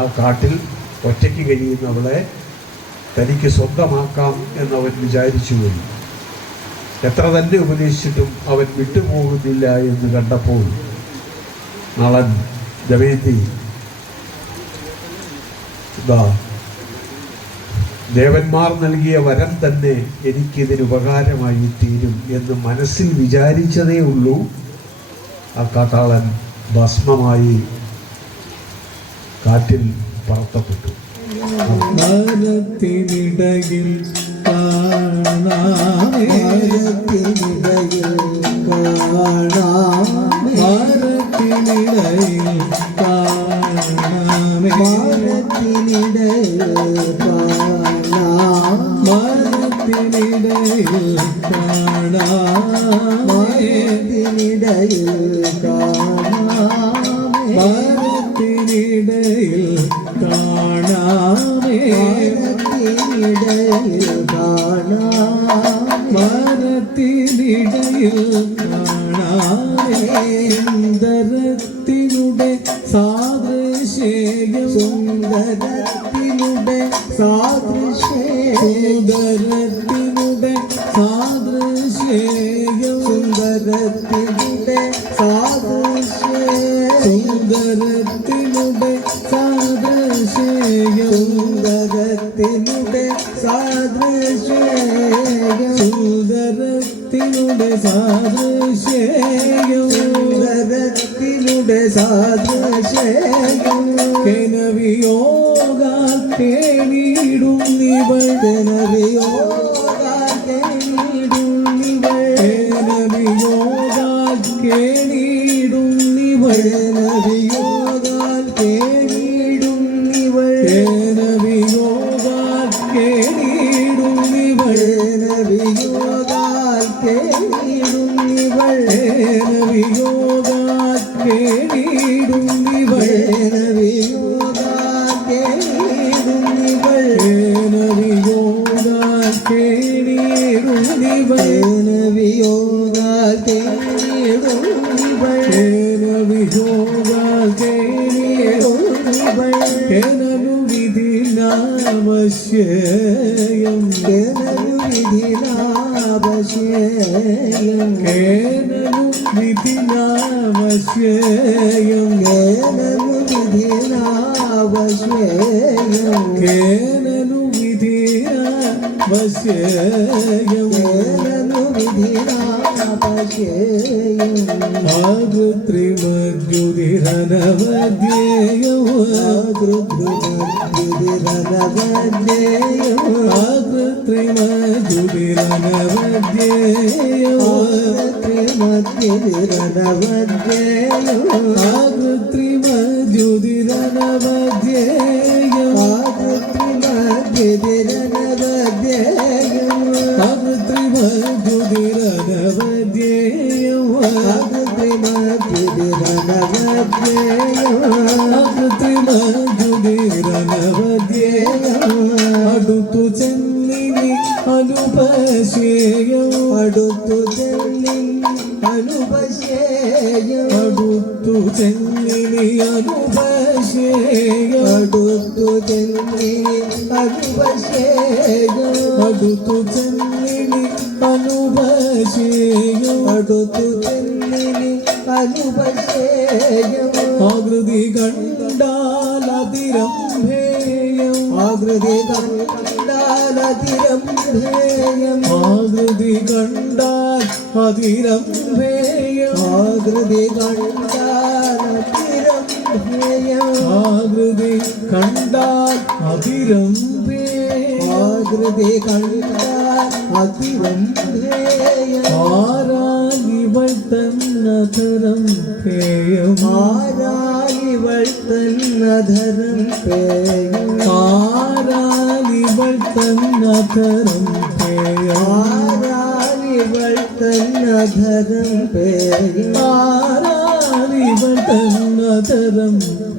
ആ കാട്ടിൽ ഒറ്റയ്ക്ക് കഴിയുന്നവളെ തനിക്ക് സ്വന്തമാക്കാം എന്നവൻ വിചാരിച്ചുപോയി. എത്ര തന്നെ ഉപദേശിച്ചിട്ടും അവൻ വിട്ടുപോകുന്നില്ല എന്ന് കണ്ടപ്പോൾ നളൻ ദമയന്തി ദേവന്മാർ നൽകിയ വരം തന്നെ എനിക്കിതിന് ഉപകാരമായി തീരും എന്ന് മനസ്സിൽ വിചാരിച്ചതേ ഉള്ളൂ. ആ കാട്ടാളൻ ഭസ്മമായി കാറ്റിൽ പറത്തപ്പെട്ടു. മരത്തിനിടയിൽ കാണാമേ, മരത്തിനിടയിൽ കാണാമേ, മരത്തിനിടയിൽ കാണാമേ, മരത്തിനിടയിൽ കാണാമേ, മരത്തിനിടയിൽ കാണാമേ, മരത്തിനിടയിൽ കാണാമേ, മരത്തിനിടയിൽ കാണാമേ, മരത്തിനിടയിൽ കാണാമേ, മരത്തിനിടയിൽ കാണാമേ, സുന്ദരത്തിനുടെ സാദൃശ്യം, സുന്ദരത്തിനുടെ സാദൃശ്യം, സുന്ദരത്തിനുടെ സാദൃശ്യം, സുന്ദരത്തിനുടെ സാദൃശ്യം, സുന്ദരത്തിനുടെ സാദൃശ്യം, സുന്ദരത്തിനുടെ സാദൃശ്യം, സുന്ദരത്തിനുടെ സാദൃശ്യം, സുന്ദരത്തിനുടെ സാദൃശ്യം, കെനവിയോഗാൽ കേണിടുന്നിവൾ, കെനവിയോഗാൽ കേണിടുന്നിവൾ, കെനവിയോഗാൽ കേണിടുന്നിവൾ, കെനവിയോഗാൽ കേണിടുന്നിവൾ, കെനവിയോഗാൽ കേണിടുന്നിവൾ, കെനവിയോഗാൽ കേണിടുന്നിവൾ, കെനവിയോഗാൽ കേണിടുന്നിവൾ, കെനവിയോഗാൽ കേണിടുന്നിവൾ, കെനവിയോഗാൽ കേണിടുന്നിവൾ, കെനവിയോഗാൽ കേണിടുന്നിവൾ, കെനവിയോഗാൽ കേണിടുന്നിവൾ, കെനവു വിധിനാവശ്യം, കെനവു വിധിനാവശ്യം, കെനവു വിധിനാവശ്യം, കെനവു വിധിനാവശ്യം, കെനവു വിധിനാവശ്യം, കെനവു വിധിനാവശ്യം, ആകൃത്രിമദ്യുതിരനവദ്യേയം, ആകൃത്രിമദ്യുതിരനവദ്യേയം, ആകൃത്രിമദ്യുതിരനവദ്യേയം, ആകൃത്രിമദ്യുതിരനവദ്യേയം, ആകൃത്രിമദ്യുതിരനവദ്യേയം, ആകൃത്രിമദ്യുതിരനവദ്യേയം, ആകൃത്രിമദ്യുതിരനവദ്യേയം, ആകൃത്രിമദ്യുതിരനവദ്യേയം, അടുത്തു ചെന്നിനി അനുപശ്യേയം, അടുത്തു ചെന്നിനി അനുപശ്യേയം, അടുത്തു ചെന്നിനി അനുപശ്യേയം, അടുത്തു ചെന്നിനി അനുപശ്യേയം, അടുത്തു ചെന്നിനി അനുപശ്യേയം, അടുത്തു ചെന്നിനി അനുപശ്യേയം, ആകൃതി കണ്ടാലതിരംഭേയം, ആകൃതി കണ്ടാലതിരംഭേയം, ആകൃതി കണ്ടാൽ അതിരംഭേയം, ആകൃതി കണ്ടാലതിരംഭേയം, ആകൃതി കണ്ടാൽ അതിരംഭേയം, ആകൃതി കണ്ടാൽ അതിരംഭേയം, ആരാലിവൾ തന്നധരം പേയം, ആരാലിവൾ തന്നധരം പേയം, ആരാലിവൾ തന്നധരം പേയം, ആരാലിവൾ തന്നധരം പേയം, ആരാലിവൾ തന്നധരം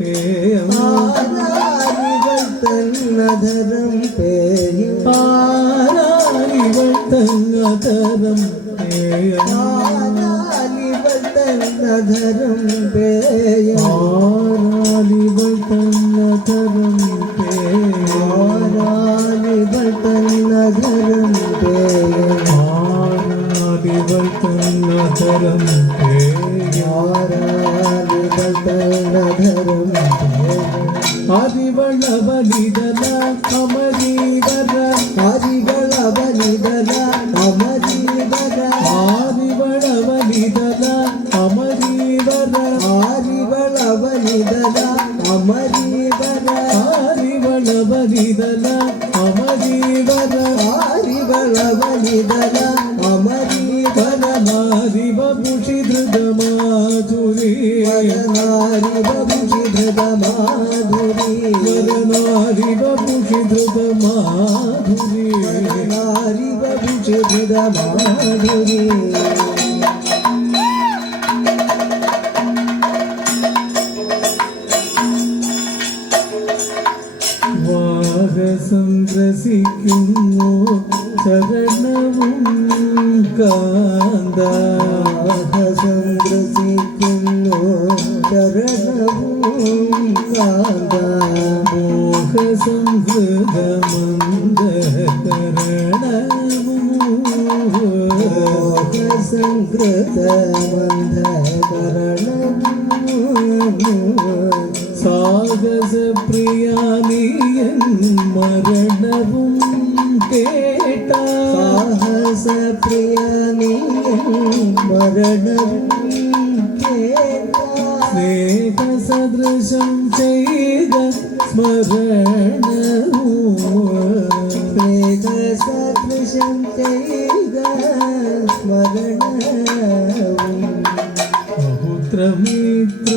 പേയം, ആരാലിവൾ തന്നധരം പേയം, ആരാലിവൾ തന്നധരം പേയം, ആരാലിവൾ തന്നധരം പേയം, ആരാലിവൾ തന്ന തന്നതരം ആരാലിവൾ തന്നതരം ആരാലിവൾ തന്നതരം ആരാലിവൾ തന്നതരം അറിവളവനിതല അമരീവര അറിവളവനിതല അമരീവര അറിവളവനിതല അമരീവര അറിവളവനിതല അമരീവര അറിവളവനിതല അമരീവര അറിവളവനിതല അമരീവര നാരിവപുഷി ധൃതമാധുരി നാരിവപുഷി ധൃതമാധുരി നാരിവപുഷി ധൃതമാധുരി നാരിവപുഷി ധൃതമാധുരി സംരസിക്കുന്നു ശരണവും കാന്ത സംരസിക്കുന്നു ശരണവും കാന്ത മോഹസംഹൃതമന്ദകരണവും മോഹസംഹൃതമന്ദകരണവും സാഹസപ്രിയാനിയൻ മരണവും കേട്ട സാഹസപ്രിയാനിയൻ മരണവും കേട്ട സ്നേഹസദൃശം ചെയ്ത സ്മരണവും സ്നേഹസദൃശം ചെയ്ത സ്മരണവും പുത്രമിത്ര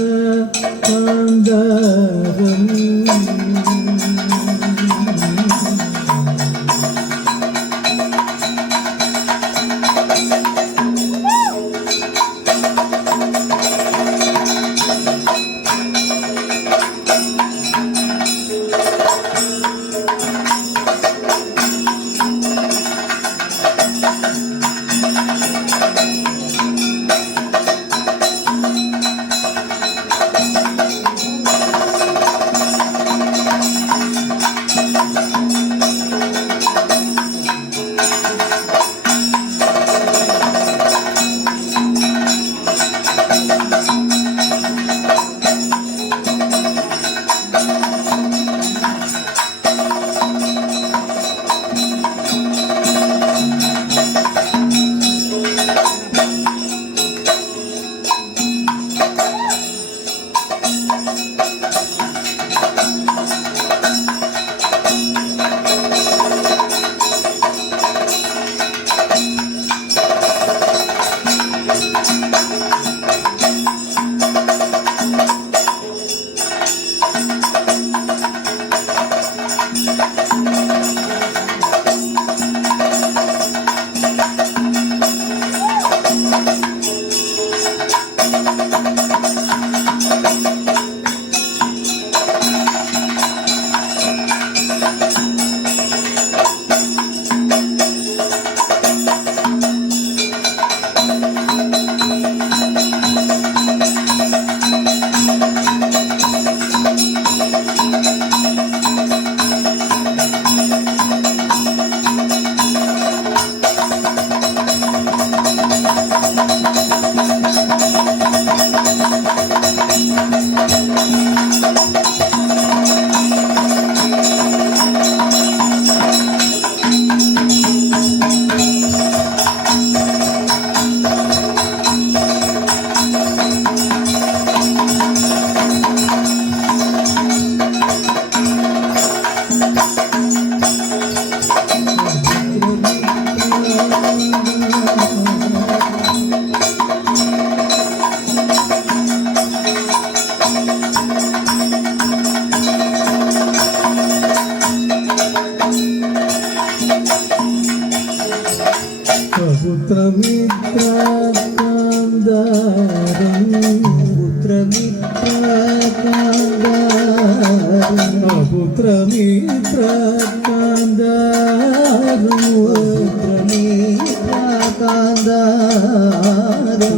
കാന്താരം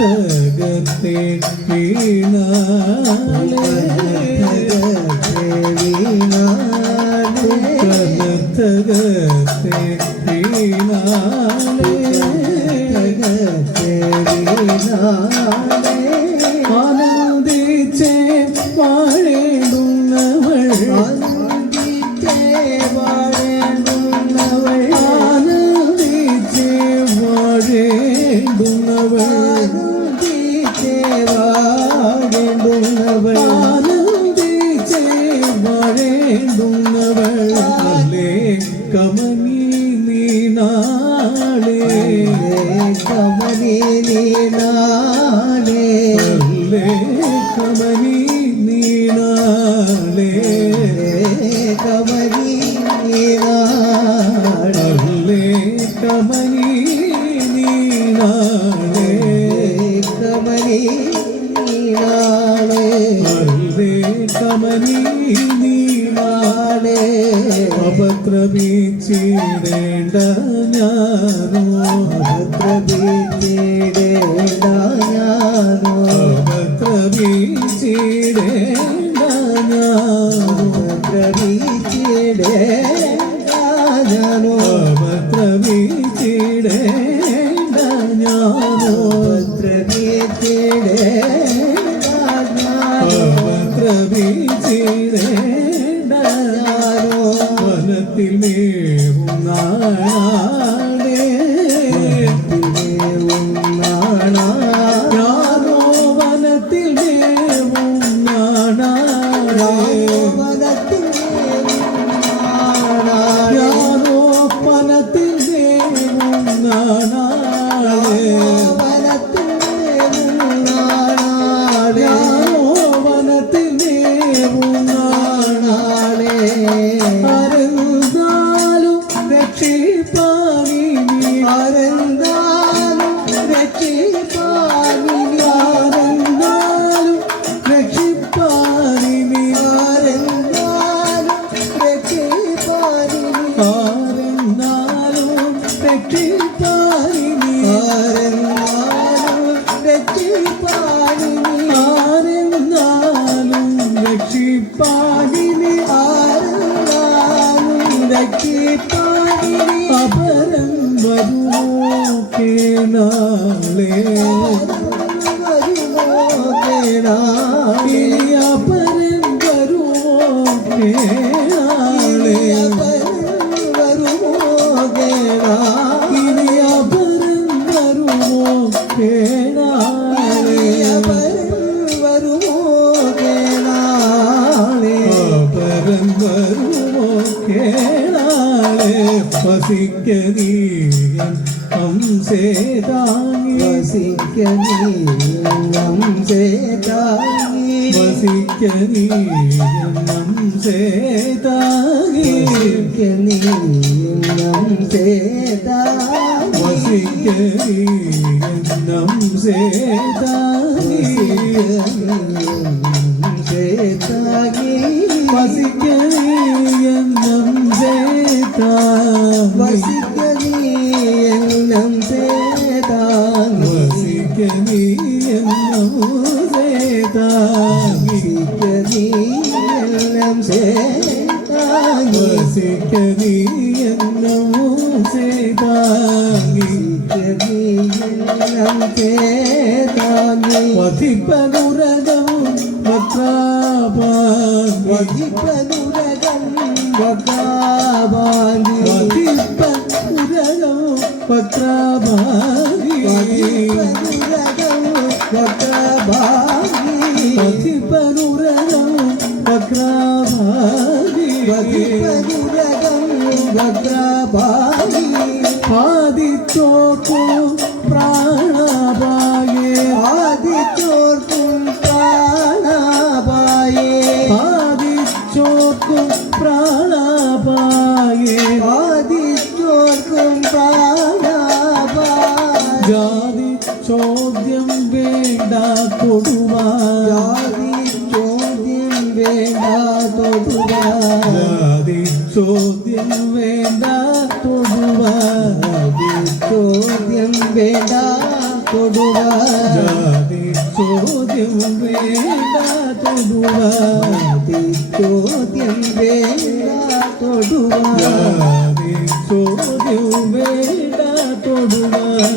ജഗത്തെ വീണാലേ ജഗത്തെ വീണാലേ ആനന്ദിച്ചേ വാഴേണ്ടുന്നവൾ ആനന്ദിച്ചേ വാഴേണ്ടുന്നവൾ ആനന്ദിച്ചേ വാഴേണ്ടുന്നവൾ ആനന്ദിച്ചേ വാഴേണ്ടുന്നവൾ അല്ലേ കമനി നീനാളേ കമനി നീനാളേ അല്ലേ കമനി നീനാളേ കമനി നീനാളേ അല്ലേ കമനി നീനാളേ കമനി നീനാളേ അല്ലേ കമനി നീനാളേ അപത്രപിച്ചിടേണ്ട ഞാനോ അപത്രപിച്ചിടേണ്ട ഞാനോ അപത്രപിച്ചിടേണ്ട ഞാനോ അപത്രപിച്ചിടേണ്ട ഞാനോ അപത്രപിച്ചിടേണ്ട ഞാനോ അപത്രപിച്ചിടേണ്ട ഞാനോ അപത്രപിച്ചിടേണ്ട ഞാനോ വനത്തിൽ മേവും നാളേ ഞാനോ വനത്തിൽ മേവും നാളേ ഞാനോ വനത്തിൽ മേവും നാളേ ഞാനോ വനത്തിൽ മേവും നാളേ അരന്താലും രക്ഷിപ്പാനിനി അരന്താലും രക്ഷിപ്പാനിനി അരന്താലും രക്ഷിപ്പാനിനി അരന്താലും രക്ഷിപ്പാനിനി അരന്താലും രക്ഷിപ്പാനിനി അരന്താലും രക്ഷിപ്പാനിനി ആരെന്നാലും രക്ഷിപ്പാനിനി ആരെന്നാലും രക്ഷിപ്പാനിനി അപരം വരുമോ കേണാളേ വരുമോ കേണാളേ അപരം വരുമോ കേണാളേ വരുമോ കേണാളേ അപരം വരുമോ കേണാളേ വരുമോ കേണാളേ അപരം വരുമോ കേണാളേ വസിക്കനീയം ഹംസേതാങ്ങി വസിക്കനീയം ഹംസേതാങ്ങി വസിക്കനീയം ഹംസേതാങ്ങി വസിക്കനീയം ഹംസേതാങ്ങി വസിക്കനീയം ഹംസേതാങ്ങി ഹംസേതാങ്ങി വസിക്കനീയം ഹംസേതാങ്ങി വസിക്കനീയം ഹംസേതാങ്ങി വസിക്കനീയം ഹംസേതാങ്ങി വസിക്കനീയം ഹംസേതാങ്ങി വധിപ്പനുരകം വക്രാഭാഗി വധിപ്പനുരകം വക്രാഭാഗി വധിപ്പനുരകം വക്രാഭാഗി വധിപ്പനുരകം വക്രാഭാഗി വധിപ്പനുരകം വക്രാഭാഗി വധിപ്പനുരകം വക്രാഭാഗി ആദിത്യോർക്കും പ്രാണഭായേ ആദിത്യോർക്കും പ്രാണഭായേ ആദിത്യോർക്കും പ്രാണഭായേ ആദിത്യോർക്കും പ്രാണഭായേ ജാതി ചോദ്യം വേണ്ട കൊടുവാ ജാതി ചോദ്യം വേണ്ട തൊടുവാ ജാതി ചോദ്യം വേണ്ട തൊടുവാ ചോദ്യം വേണ്ട തൊടുവാ ജാതി ചോദ്യം വേണ്ട തൊടുവാ ചോദ്യം വേണ്ട തൊടുവാൻ ജാതി ചോദ്യം വേണ്ട തൊടുവാൻ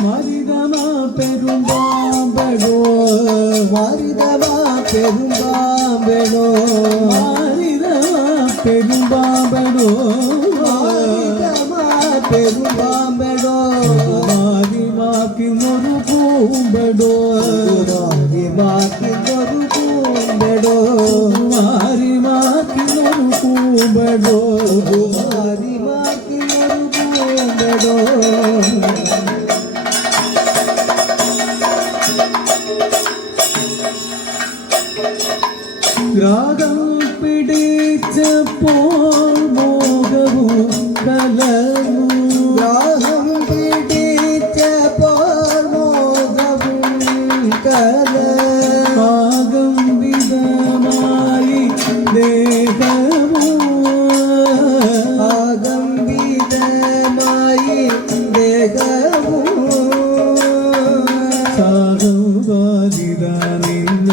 മരിതമാ പെരുമ്പാമ്പടോ മരിതമാ പെരുമ്പാമ്പടോ മരിതമാ പെരുമ്പാമ്പടോ മരിതമാ പെരുമ്പാമ്പടോ മാറിമാക്കുന്നൊരു പൂമ്പടോ മാറിമാക്കുന്നൊരു പൂമ്പടോ മാറിമാക്കുന്നൊരു പൂമ്പടോ മാറിമാക്കുന്നൊരു പൂമ്പടോ രാഗം പിടിച്ചപ്പോൾ മോഹവും കലർന്നു രാഗം പിടിച്ചപ്പോൾ മോഹവും ആഗംബിതമായി ദേഹവും ആഗംബിതമായി ദേഹവും സാഗവാദിത നിന്ന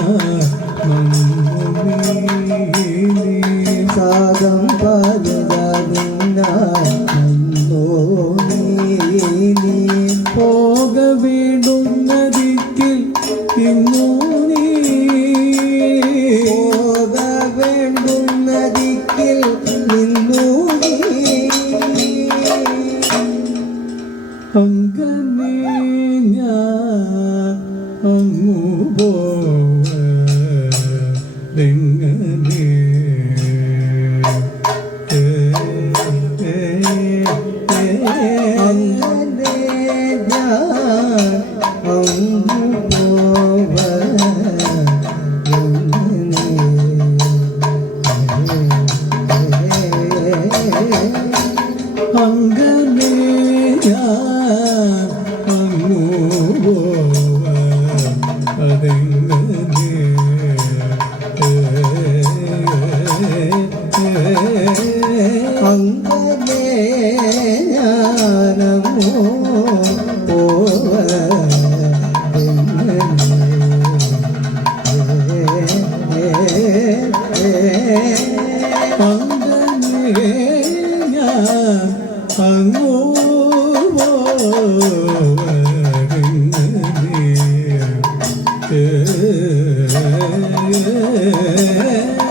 സാഗം പോക വീണ്ടുന്ന ദിക്കിൽ ഇന്നു നീ പോക വേണ്ടുന്ന ദിക്കിൽ നിന്നു അങ്ങനെ ഞാൻ അങ്ങു പോവെങ്ങനെ അങ്ങനെ ഞാൻ അങ്ങനെ ഞാൻ അങ്ങു അതെങ്ങനെ അങ്ങനെ ഞാനമോ അങ്ങനെ ഞാൻ അങ്ങു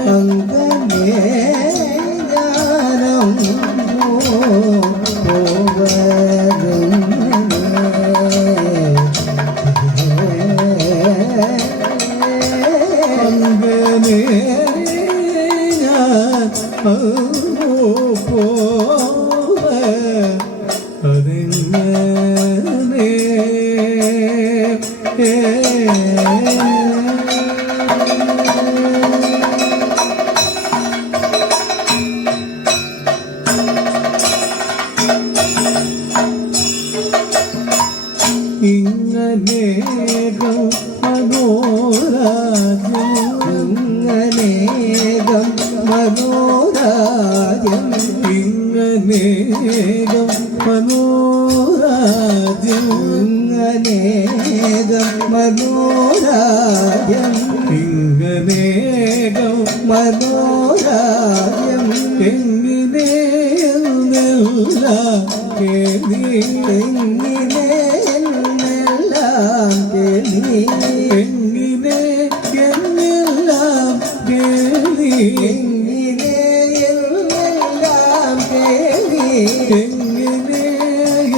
അങ്ങനെ ഞാനമോ അങ്ങനെ ഞാൻ പോവ അതെങ്ങനെ ഇങ്ങനേകം മനോരാജ്യം ഇങ്ങനേകം മനോരാജ്യം ഇങ്ങനേകം മനോരാജ്യം ഇങ്ങനേകം മനോരാജ്യം ഇങ്ങനേകം മനോരാജ്യം എങ്ങനെ കേളി എങ്ങിനെ എന്നെല്ലാം കേളി എങ്ങിനെ എന്നെല്ലാം കേളി എങ്ങിനെ എന്നെല്ലാം കേളി എങ്ങിനെ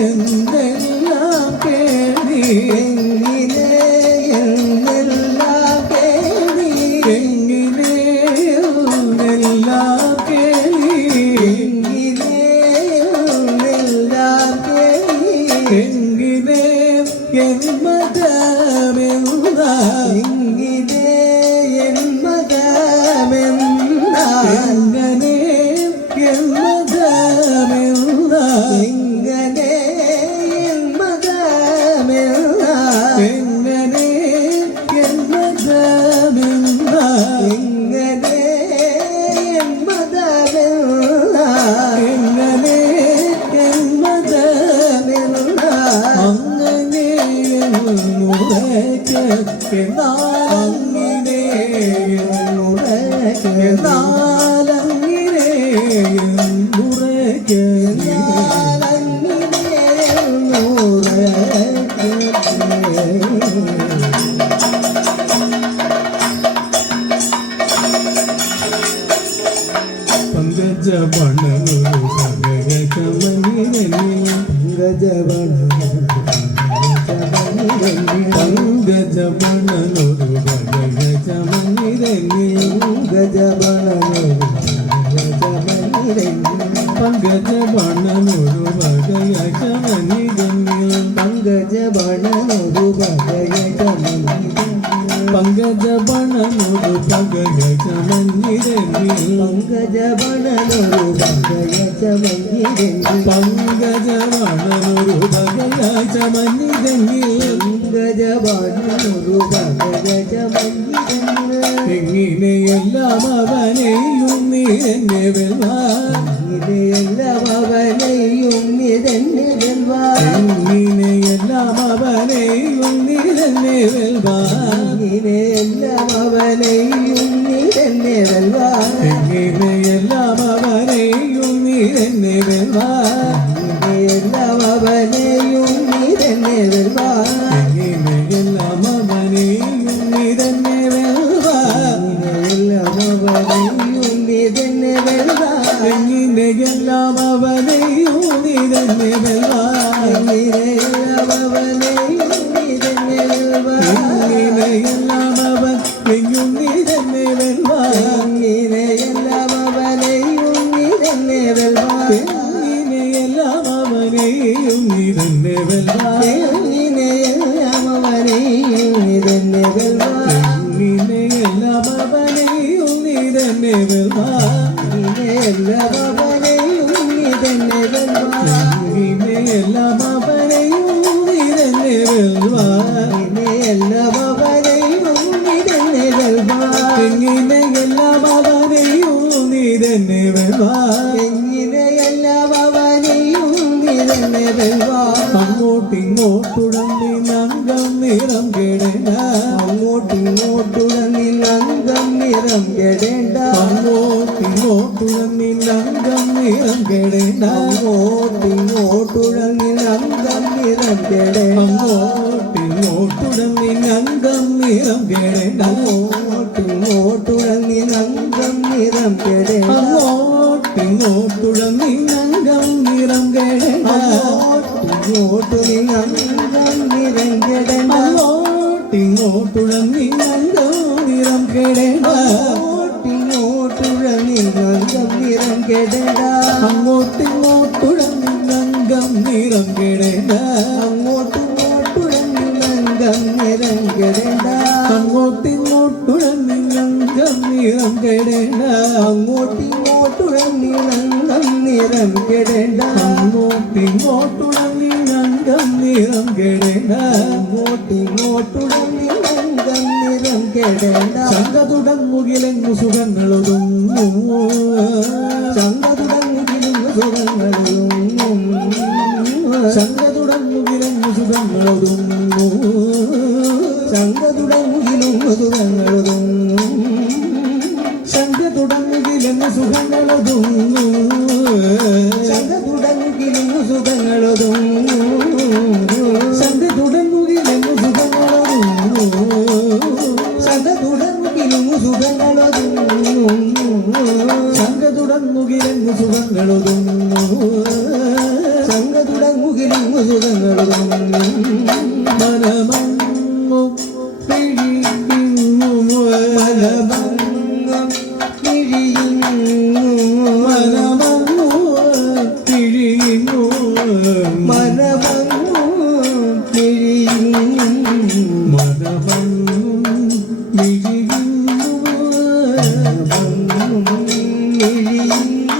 എന്തെല്ലാം കേളി എങ്ങിനെ എന്നെല്ലാം കേളി എങ്ങിനെ എന്നെല്ലാം കേളി എങ്ങിനെ എന്നെല്ലാം കേളി എങ്ങിനെ എന്മതമെന്ന എങ്ങിനെ എന്മതമെന്ന എങ്ങനെ എന്മതമെന്ന എങ്ങനെ എന്മതമെന്ന എങ്ങനെ എന്മതമെന്ന എങ്ങനെ എന്മതമെന്ന എങ്ങനെ എന്മതമെന്ന അങ്ങനെ എന്നാലങ്ങനെ എന്നാലങ്ങനെ എന്നുറയ്ക്ക് പങ്കജവണനൊരു പങ്കജവണനൊരു പങ്കജവണനൊരു പങ്കജവണനൊരു എങ്ങനെയെല്ലാം അവനെയും നീ എന്നെ വെൽവാൻ എല്ലാം അവനെയും നിരന്നെ വെൽവാൻ എങ്ങനെയെല്ലാം അവനെയും നീ എന്നെ വെൽവാൻ എല്ലാം അവനെയും നിരന്നെ വെൽവാൻ എങ്ങനെയെല്ലാം അവനെയും നീ എന്നെ വെൽവാൻ എല്ലാം അവനെയും നിരന്നെ വെൽവാൻ എങ്ങനെയെല്ലാം അവനെയും നീ തന്നെ വെൽവാൻ എല്ലാം അവനെയും നിരന്നെ വെൽവാൻ എങ്ങനെയെല്ലാം അവനെയും നീ തന്നെ വെൽവാൻ എല്ലാം അവനെയും നിരന്നെ വെൽവാൻ എങ്ങനെയെല്ലാം അവൻ എങ്ങും നീ തന്നെ വെൽവാൻ എല്ലാം അവനെയും നിരന്നെ വെൽവാൻ എങ്ങനെയെല്ലാം അവനെയും നീ തന്നെ വെൽവാൻ എല്ലാം അവനെയും നിരന്നെ വെൽവാൻ എങ്ങനെയെല്ലാം അവനെയും നീ തന്നെ വെൽവാൻ എല്ലാം അവനെയും നിരന്നെ വെൽവാൻ എങ്ങനെയെല്ലാം അവനെയും നീ തന്നെ വെൽവാൻ എല്ലാം അവനെയും നിരന്നെ വെൽവാൻ എങ്ങനെയെല്ലാം അവനെയും നീ തന്നെ വെൽവാൻ എല്ലാം അവനെയും നിരന്നെ വെൽവാൻ അങ്ങോട്ടിങ്ങോട്ടുടന്നി നങ്കം നിറം കെടേണ്ട അങ്ങോട്ടിങ്ങോട്ടുടനി അംഗം നിറം കെടേണ്ട അങ്ങോട്ടിങ്ങോട്ടുടന്നി നങ്കം നിറം കെടേണ്ട അങ്ങോട്ടിങ്ങോട്ടുടനി അംഗം നിറം കെടേണ്ട അങ്ങോട്ടിങ്ങോട്ടുടന്നി നങ്കം നിറം കെടേണ്ട അങ്ങോട്ടിങ്ങോട്ടുടനി അംഗം നിറം കെടേണ്ട അങ്ങോട്ടിങ്ങോട്ടുടന്നി നങ്കം നിറം കെടേണ്ട അങ്ങോട്ടുനി അംഗം നിറം കെടേണ്ട അങ്ങോട്ടിങ്ങോട്ടുടന്നി നങ്കം നിറം കെടേണ്ട അങ്ങോട്ടിങ്ങോട്ടുടനി അംഗം നിറം കെടേണ്ട അങ്ങോട്ടിങ്ങോട്ടുടന്നി നങ്കം നിറം കെടേണ്ട അങ്ങോട്ടിങ്ങോട്ടുടനി അംഗം നിറം കെടേണ്ട അങ്ങോട്ടിങ്ങോട്ടുടന്നി നങ്കം നിറം കെടേണ്ട അങ്ങോട്ടിങ്ങോട്ടുടനി അംഗം നിറം കെടേണ്ട അങ്ങോട്ടിങ്ങോട്ടുടന്നി നങ്കം നിറം കെടേണ്ട അങ്ങോട്ടിങ്ങോട്ടുടനി അംഗം നിറം കെടേണ്ട ചങ്ക തുടങ്ങുകിലെങ്ങു സുഖങ്ങളൊതുങ്ങു ചങ്ക തുടങ്ങുകിലും സുഖങ്ങളും ചങ്ക തുടങ്ങുകിലെങ്ങു സുഖങ്ങളൊതുങ്ങു ചങ്ക തുടങ്ങിലും സുഖങ്ങളും ചങ്ക തുടങ്ങുകിലെങ്ങു സുഖങ്ങളൊതുങ്ങു ചങ്ക തുടങ്ങി സുഖങ്ങളൊതും ശങ്ക തുടങ്ങുകിലെന്നു സുഖങ്ങളൊതും ശങ്ക തുടങ്ങുകിലും സുഖങ്ങളൊതും ശങ്ക തുടങ്ങുകിലെന്നു സുഖങ്ങളൊതും ശങ്ക തുടങ്ങുകിലും സുഖങ്ങളൊതും മനമങ്ങു പിഴിയുന്നു മനമങ്ങം പിഴിയുന്നു മനമങ്ങു പിഴിയുന്നു മനമങ്ങു പിഴിയുന്നു മനമങ്ങു മിഴിയുന്നു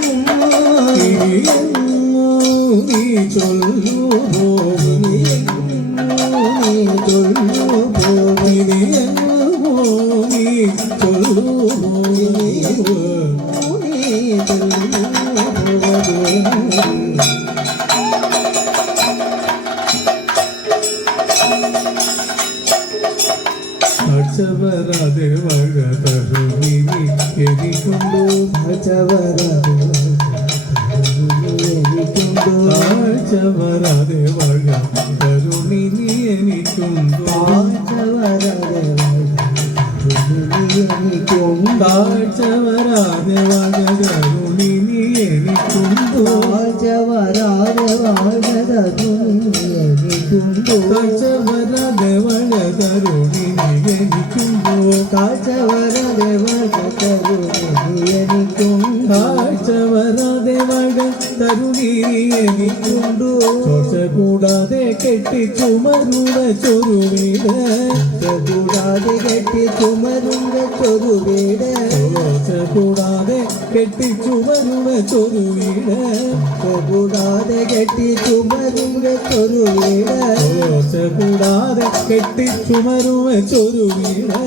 നീ ചൊല്ലു അച്ചവരാതെ വഴതരുമി എനിക്കുണ്ടോ ആഴ്ചവരാതെ വഴതരുമി എനിക്കുണ്ടോ താഴ്ചവരാതെ വഴതരുമി എനിക്കുണ്ടോ താഴ്ചവരാതെ വഴതരുമി എനിക്കുണ്ടോ കാഴ്ചവരതെ കാഴ്ചവരാതെ വഴ തരുണി എനിക്കുണ്ടോ ചോർച്ച കൂടാതെ കെട്ടി ചുമരുവ ചൊരുവീട് കൂടാതെ കെട്ടി ചുമരുന്ന ചൊരുവീട് ചോർച്ച കൂടാതെ കെട്ടി ചുമരുവ ചൊരുവീട് കൂടാതെ കെട്ടി ചുമരുന്ന ചൊരുവീട് ചോർച്ച കൂടാതെ കെട്ടി ചുമരുവ ചൊരുവീട്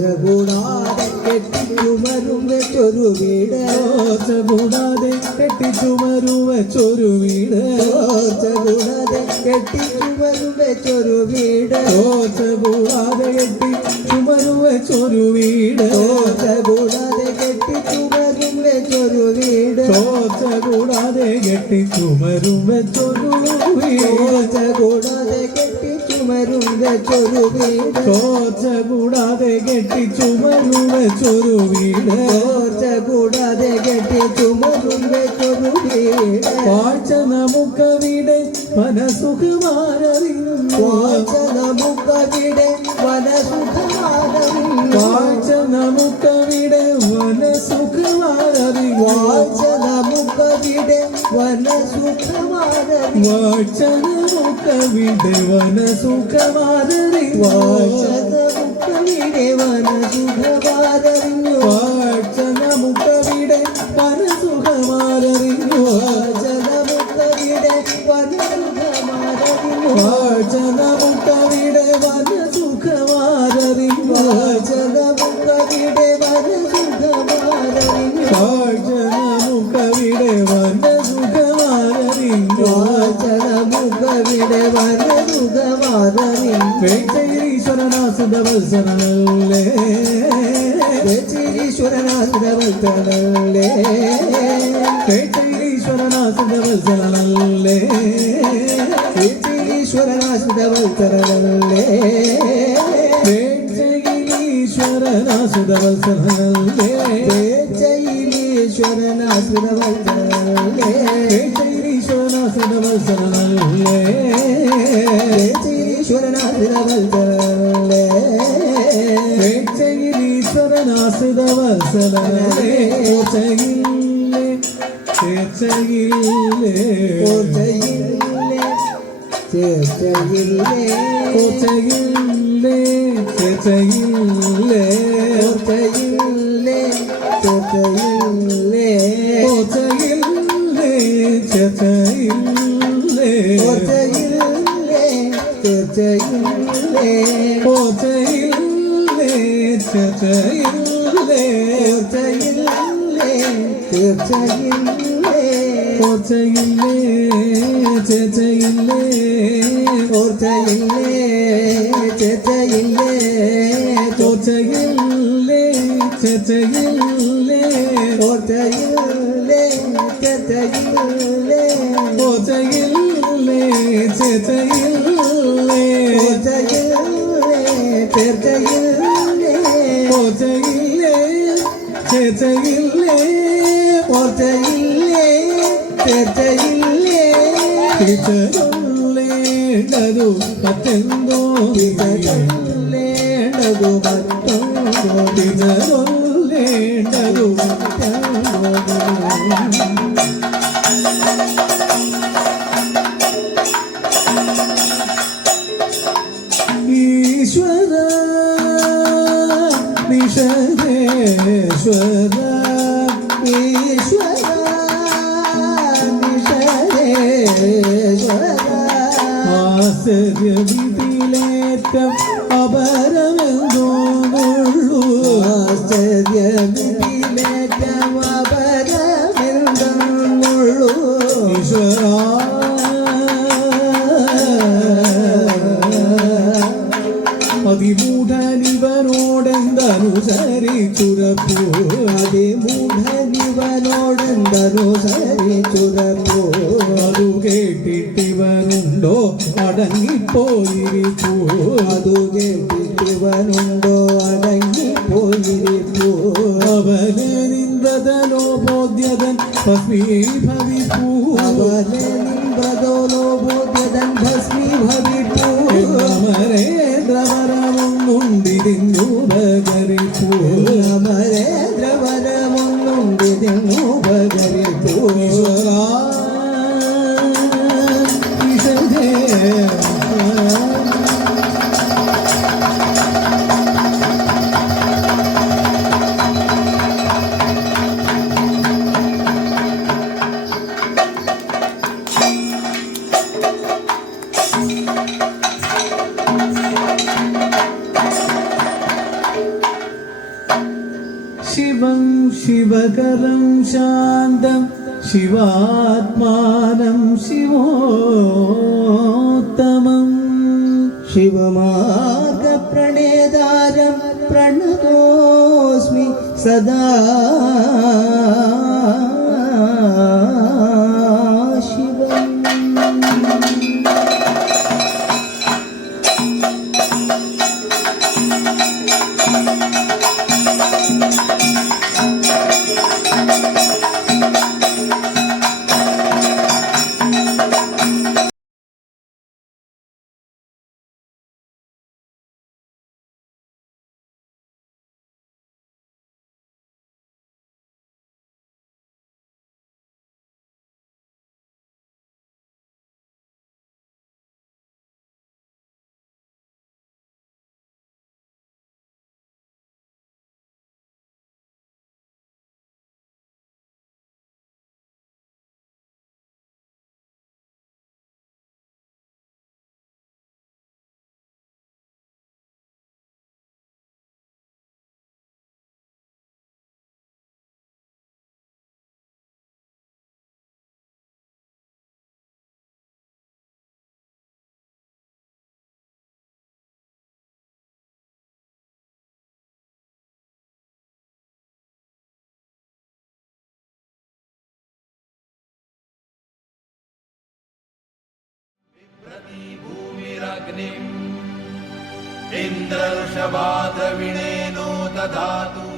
കൂടാതെ കെട്ടി ചുമരുന്ന ചൊരുവീട് ചോർച്ച കൂടാതെ കെട്ടി ചുമരുവ ചൊരുവീട് കൂടാതെ കെട്ടി ചുമരുന്ന ചൊരുവീട് ചോർച്ച കൂടാതെ കെട്ടി ചുമരുവ ചൊരുവീട് കൂടാതെ കെട്ടി ചുമരുന്ന ചൊരുവീട് ചോർച്ച കൂടാതെ കെട്ടി ചുമരുവ ചൊരുവീട് കൂടാതെ കെട്ടി ചുമരുന്ന ചൊരുവീട് ചോർച്ച കൂടാതെ കെട്ടി ചുമരുവ ചൊരുവീട് കൂടാതെ കെട്ടി ചുമരുന്ന ചൊരുവീട് വാഴ്ച നമുക്കവിടെ മനസുഖമാരറിയുന്നു വാഴ്ച നമുക്കവിടെ വനസുഖമാരറിയുന്നു വാഴ്ച നമുക്കവിടെ മനസുഖമാരറിയുന്നു വാഴ്ച നമുക്കവിടെ വനസുഖമാരറിയുന്നു വാഴ്ച നമുക്കവിടെ വനസുഖമാരറിയുന്നു വാഴ്ച നമുക്കവിടെ വനസുഖമാരറിയുന്നു വാഴ്ച നമുക്കവിടെ വനസുഖമാരറിയുന്നു വാഴ്ച നമുക്കവിടെ വനസുഖമാരറിയുന്നു വാഴ്ച നമുക്കവിടെ വനസുഖമാരറിയുന്നു വാഴ്ച നമുക്കവിടെ വനസുഖമാരറിയുന്നു വാഴ്ച നമുക്കവിടെ വനസുഖമാരറിയുന്നു വേച്ചൈരീശ്വരനാസുതവത്സരനല്ലേ വേച്ചൈരീശ്വരനാസുതവത്സരനല്ലേ വേച്ചൈരീശ്വരനാസുതവത്സരനല്ലേ വേച്ചൈരീശ്വരനാസുതവത്സരനല്ലേ വേച്ചൈരീശ്വരനാസുതവത്സരനല്ലേ വേച്ചൈരീശ്വരനാസുതവത്സരനല്ലേ വേച്ചൈരീശ്വരനാസുതവത്സരനല്ലേ വേച്ചൈരീശ്വരനാസുതവത്സരനല്ലേ ഓർച്ചയില്ലേ ചേച്ചയില്ലേ തീർച്ചയില്ലേ പോച്ചയില്ലേ ചേച്ചയില്ലേ ഓർച്ചയില്ലേ തീർച്ചയില്ലേ തിരിച്ചൊല്ലേണ്ടതു മറ്റെന്തോ തിരിച്ചൊല്ലേണ്ടതു മറ്റൊന്നോ തിരിച്ചൊല്ലേണ്ടതു ഈശ്വര നിഷേശ്വര ഈശ്വര നിഷേശ്വര ആശ്ചര്യവിധിയിലേറ്റം അപരമെന്തോന്നുള്ളൂ ആശ്ചര്യമിതിലേറ്റം അപരമെന്തെന്നുള്ളൂ ഈശ്വര അതിമൂഢനിവനോടെന്തനുസരിച്ചുരപ്പൂ അതിമൂഢനിവനോടെന്തനുസരിച്ചുരപ്പൂ അതു കേട്ടിട്ടിവനുണ്ടോ അടങ്ങിപ്പോയിരിപ്പൂ അതു കേട്ടിട്ടിവനുണ്ടോ അടങ്ങിപ്പോയിരിപ്പൂ അവനെ നിന്ദതനോ ബോധ്യതൻ ഭസ്മീഭവിപ്പൂ അവനെ നിമ്പതോലോ ബോധ്യതൻ ഭസ്മീഭവിപ്പൂ അമരേന്ദ്രവരമൊന്നുണ്ടിതിന്നുപകരിപ്പൂ അമരേന്ദ്രവരമൊന്നുണ്ടിതിന്നുപകരിപ്പൂ ഈശ്വര ഈശ്വരേ ശിവം ശിവകരം ശാന്തം ശിവാത്മാനം ശിവോത്തമം ശിവമാർഗപ്രണേതാരം പ്രണതോസ്മി സദാ ശിവം भूमिरग्निम् इन्द्रर्षभाद्रविणेनो दधातु